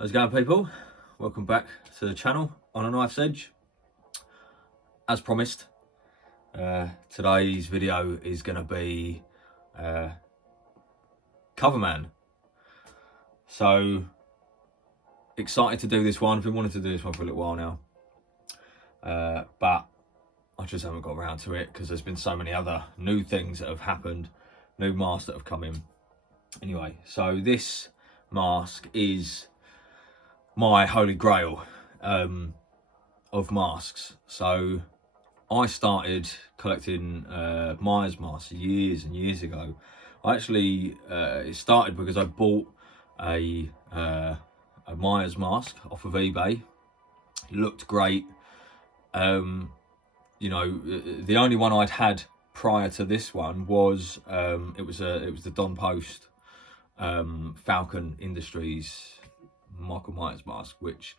How's it going, people? Welcome back to the channel on a knife's edge. As promised, today's video is going to be CovermaN. So excited to do this one. I've been wanting to do this one for a little while now, but I just haven't got around to it because there's been so many other new things that have happened, new masks that have come in. Anyway, so this mask is my holy grail of masks. So I started collecting Myers masks years and years ago. I actually it started because I bought a Myers mask off of eBay. It looked great. You know, the only one I'd had prior to this one was it was the Don Post Falcon Industries Michael Myers mask, which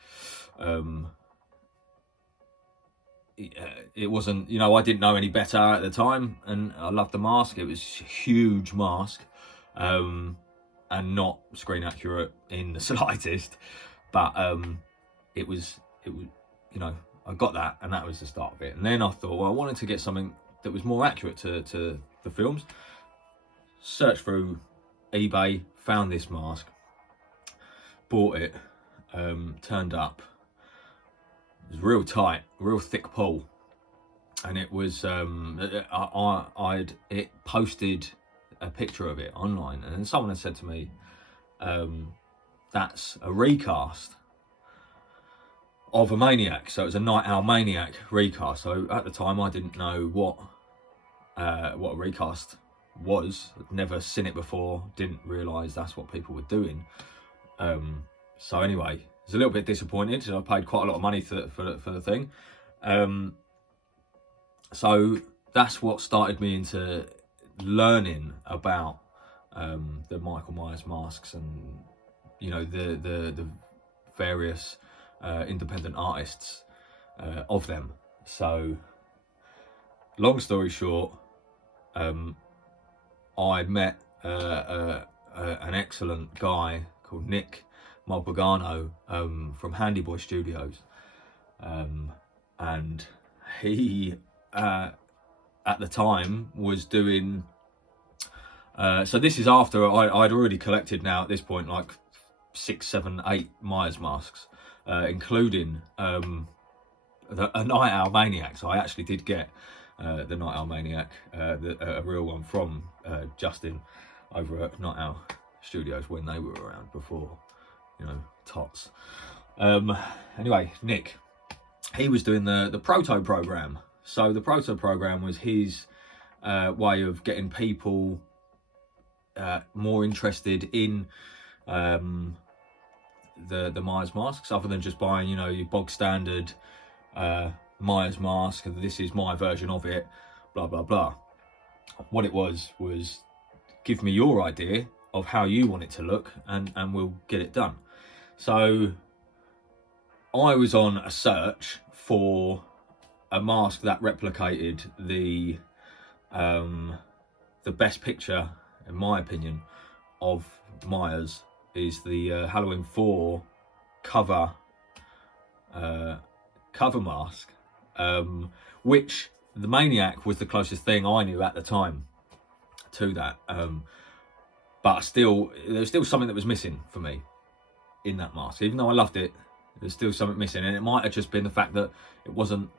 it wasn't, you know, I didn't know any better at the time, and I loved the mask. It was a huge mask, and not screen accurate in the slightest, but it was, you know, I got that, and that was the start of it. And then I thought, well, I wanted to get something that was more accurate to the films. Searched through eBay, found this mask, bought it, turned up. It was real tight, real thick pull, and it was it posted a picture of it online, and then someone had said to me, that's a recast of a Maniac. So it was a Night Owl Maniac recast. So at the time I didn't know what a recast was. I'd never seen it before, didn't realise that's what people were doing. So anyway, I was a little bit disappointed. I paid quite a lot of money for the thing. So that's what started me into learning about the Michael Myers masks, and you know, the various independent artists of them. So long story short, I met an excellent guy called Nick Mulpagano from Handiboy Studios, and he at the time was doing so this is after I'd already collected now at this point like 6, 7, 8 Myers masks, including a Night Owl Maniac. So I actually did get the Night Owl Maniac, a real one from Justin over at Night Owl Studios when they were around before, you know, tots. Anyway, Nick, he was doing the proto program. So the proto program was his way of getting people more interested in the Myers masks, other than just buying, you know, your bog standard Myers mask. This is my version of it, blah blah blah. What it was give me your idea of how you want it to look, and we'll get it done. So I was on a search for a mask that replicated the best picture, in my opinion, of Myers is the Halloween 4 cover mask, which the Maniac was the closest thing I knew at the time to that, but still there was still something that was missing for me in that mask. Even though I loved it, there's still something missing, and it might have just been the fact that it wasn't,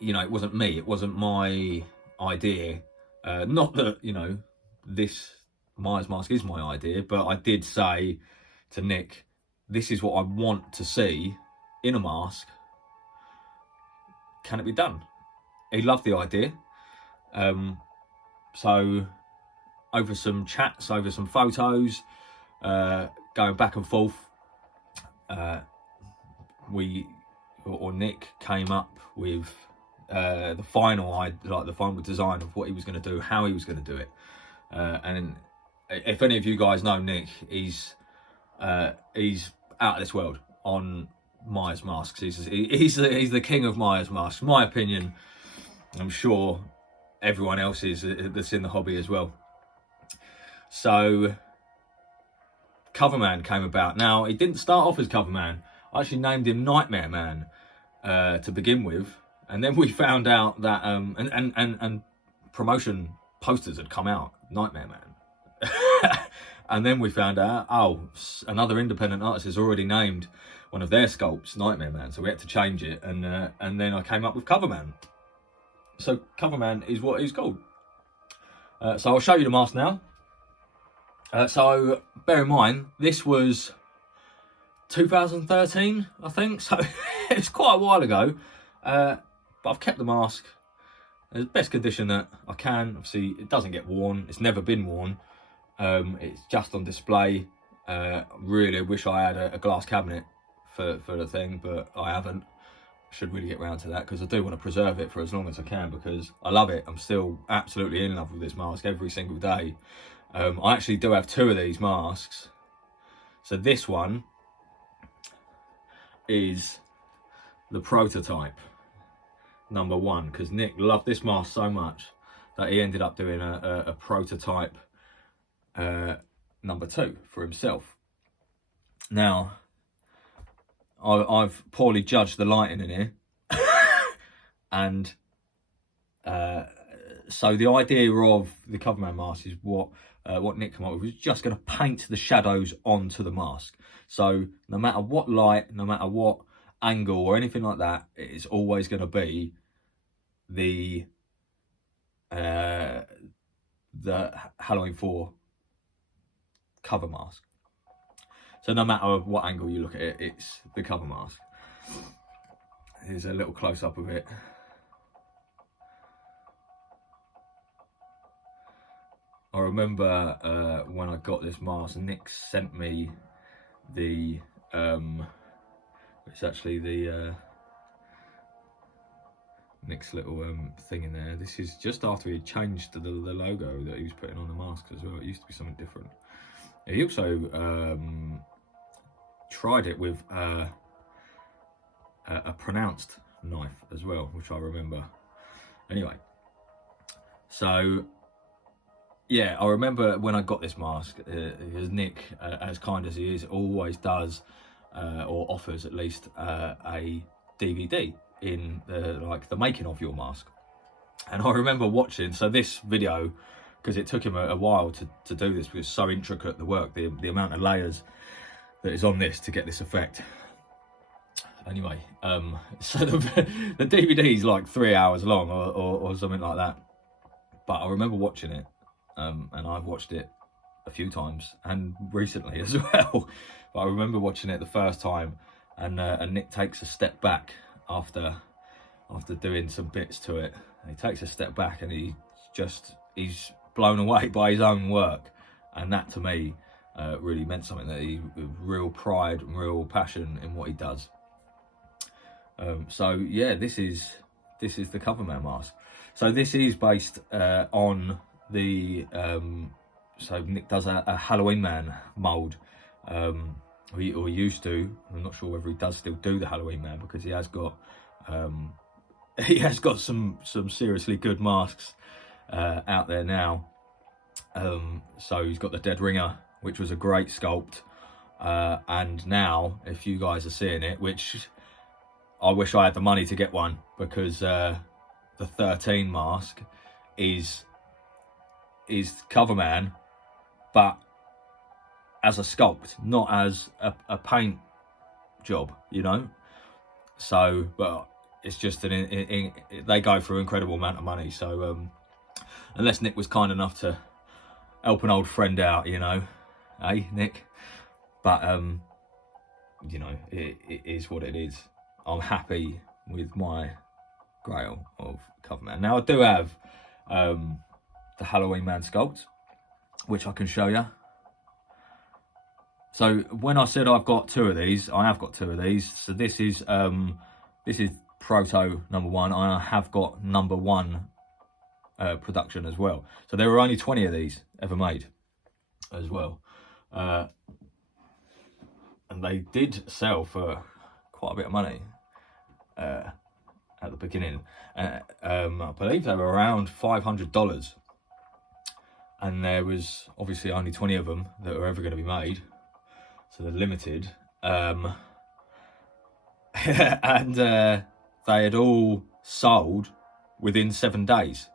you know, it wasn't me, it wasn't my idea. Not that, you know, this Myers mask is my idea, but I did say to Nick, this is what I want to see in a mask, can it be done? He loved the idea. So over some chats, over some photos, going back and forth, Nick came up with the final design of what he was going to do, how he was going to do it. And if any of you guys know Nick, he's out of this world on Myers masks. He's the king of Myers masks, in my opinion. I'm sure everyone else is that's in the hobby as well. So CovermaN came about. Now, it didn't start off as CovermaN. I actually named him Nightmare Man to begin with, and then we found out that and promotion posters had come out, Nightmare Man. And then we found out, oh, another independent artist has already named one of their sculpts Nightmare Man, so we had to change it, and then I came up with CovermaN. So CovermaN is what he's called. So I'll show you the mask now. So bear in mind, this was 2013, I think, so it's quite a while ago, but I've kept the mask in the best condition that I can. Obviously, it doesn't get worn, it's never been worn. It's just on display. Really wish I had a glass cabinet for the thing, but I haven't. Should really get around to that, because I do want to preserve it for as long as I can, because I love it. I'm still absolutely in love with this mask every single day. I actually do have 2 of these masks. So this one is the prototype number 1, because Nick loved this mask so much that he ended up doing a prototype number 2 for himself. Now, I've poorly judged the lighting in here, and so the idea of the CovermaN mask is what Nick came up with, was just going to paint the shadows onto the mask. So no matter what light, no matter what angle or anything like that, it's always going to be the Halloween 4 cover mask. So no matter what angle you look at it, it's the cover mask. Here's a little close-up of it. I remember when I got this mask, Nick sent me the, it's actually the, Nick's little thing in there. This is just after he had changed the logo that he was putting on the mask as well. It used to be something different. He also tried it with a pronounced knife as well, which I remember. Anyway, so yeah, I remember when I got this mask, because Nick, as kind as he is, always does, or offers at least, a DVD in the making of your mask. And I remember watching, so this video, because it took him a while to do this, because it's so intricate, the work, the amount of layers that is on this to get this effect. Anyway, so the DVD is like 3 hours long or something like that. But I remember watching it, and I've watched it a few times and recently as well. But I remember watching it the first time, and Nick takes a step back after doing some bits to it. And he takes a step back, and he's blown away by his own work, and that to me really meant something, that he real pride and real passion in what he does. So yeah, this is the CovermaN mask. So this is based on the so Nick does a HalloweenmaN mold, or he used to. I'm not sure whether he does still do the HalloweenmaN, because he has got some seriously good masks out there now. So he's got the Dead Ringer, which was a great sculpt, and now if you guys are seeing it, which I wish I had the money to get one, because the 13 mask is CovermaN, but as a sculpt, not as a paint job, you know. So, but it's just they go for an incredible amount of money. So unless Nick was kind enough to help an old friend out, you know, hey Nick. But you know, it is what it is. I'm happy with my Grail of CovermaN. Now I do have the HalloweenmaN sculpt, which I can show you. So when I said I've got 2 of these, I have got 2 of these. So this is proto number 1. I have got number 1 production as well. So there were only 20 of these ever made as well, and they did sell for quite a bit of money at the beginning. I believe they were around $500, and there was obviously only 20 of them that were ever going to be made. so they're limited. And they had all sold within 7 days.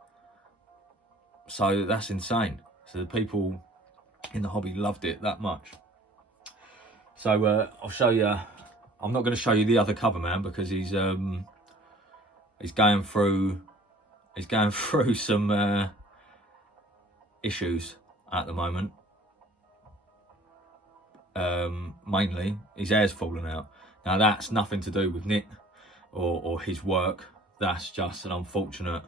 So that's insane. So the people in the hobby loved it that much. So I'll show you. I'm not going to show you the other CovermaN because he's going through some issues at the moment. Mainly his hair's fallen out. Now that's nothing to do with Nick or his work. That's just an unfortunate.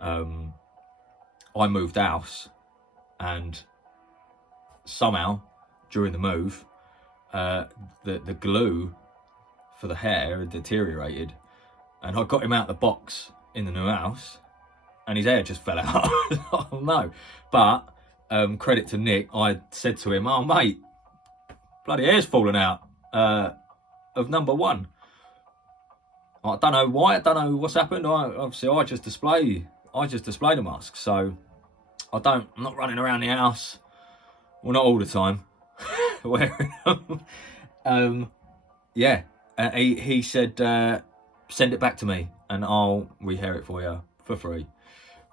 I moved house, and somehow during the move, the glue for the hair had deteriorated, and I got him out of the box in the new house, and his hair just fell out. Oh no! But credit to Nick, I said to him, "Oh mate, bloody hair's fallen out of number one. I don't know why. I don't know what's happened. I just display the mask, so I'm not running around the house. Well, not all the time. Wearing them. Yeah. He said, send it back to me and I'll rehair it for you for free.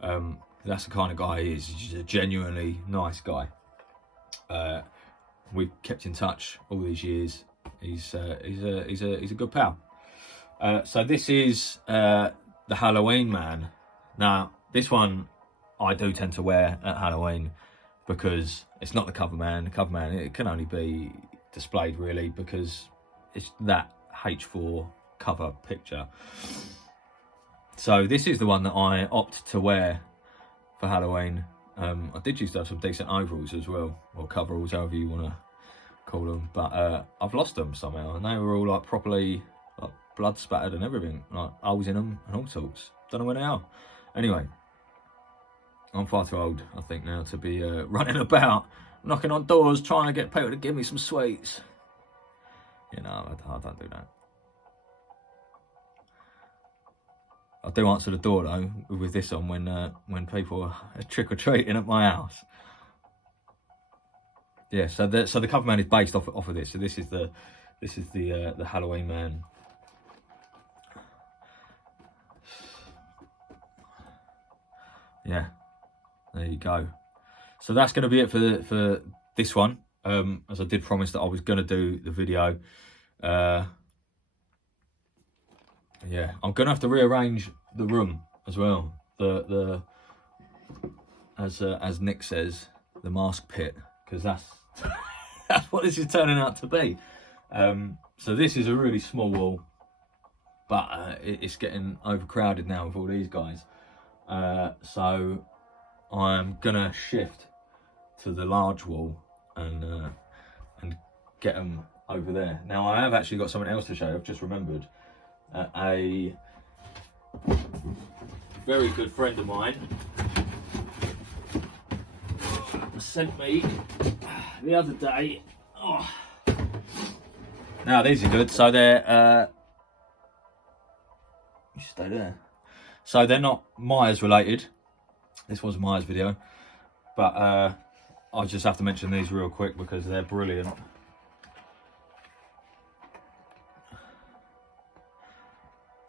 That's the kind of guy he is. He's a genuinely nice guy. We've kept in touch all these years. He's a good pal. So this is the HalloweenmaN. Now this one I do tend to wear at Halloween because it's not the CovermaN. The CovermaN, it can only be displayed really because it's that H4 cover picture. So this is the one that I opt to wear for Halloween. I did used to have some decent overalls as well, or coveralls, however you want to call them, but I've lost them somehow, and they were all like properly like blood spattered and everything, like holes in them and all sorts. Don't know where they are. Anyway, I'm far too old, I think, now to be running about knocking on doors trying to get people to give me some sweets. You know, I don't do that. I do answer the door though with this on when people are trick or treating at my house. Yeah, so the CovermaN is based off of this. So this is the HalloweenmaN. Yeah, there you go. So that's going to be it for this one. As I did promise that I was going to do the video. Yeah, I'm going to have to rearrange the room as well. As Nick says, the mask pit, because that's that's what this is turning out to be. So this is a really small wall, but it's getting overcrowded now with all these guys. So I'm gonna shift to the large wall and get them over there. Now I have actually got something else to show you. I've just remembered. A very good friend of mine sent me the other day. Oh. Now these are good. So they're you stay there. So they're not Myers related. This was a Myers video, but I just have to mention these real quick because they're brilliant.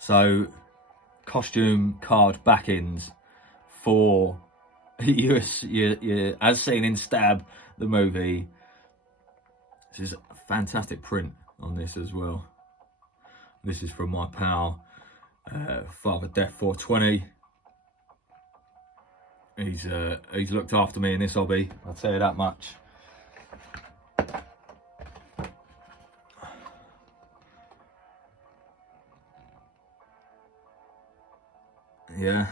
So, costume card back-ins for you as seen in Stab, the movie. This is a fantastic print on this as well. This is from my pal, Father Death 420. He's looked after me in this hobby, I'll tell you that much. Yeah,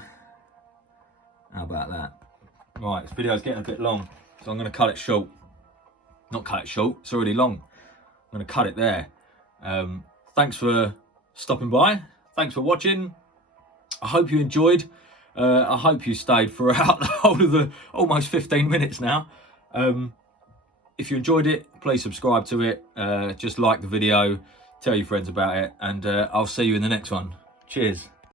how about that? Right, this video is getting a bit long, so I'm going to cut it short. Not cut it short, it's already long. I'm going to cut it there. Thanks for stopping by. Thanks for watching. I hope you enjoyed. I hope you stayed throughout the whole of the almost 15 minutes now. If you enjoyed it, please subscribe to it. Just like the video, tell your friends about it, and I'll see you in the next one. Cheers.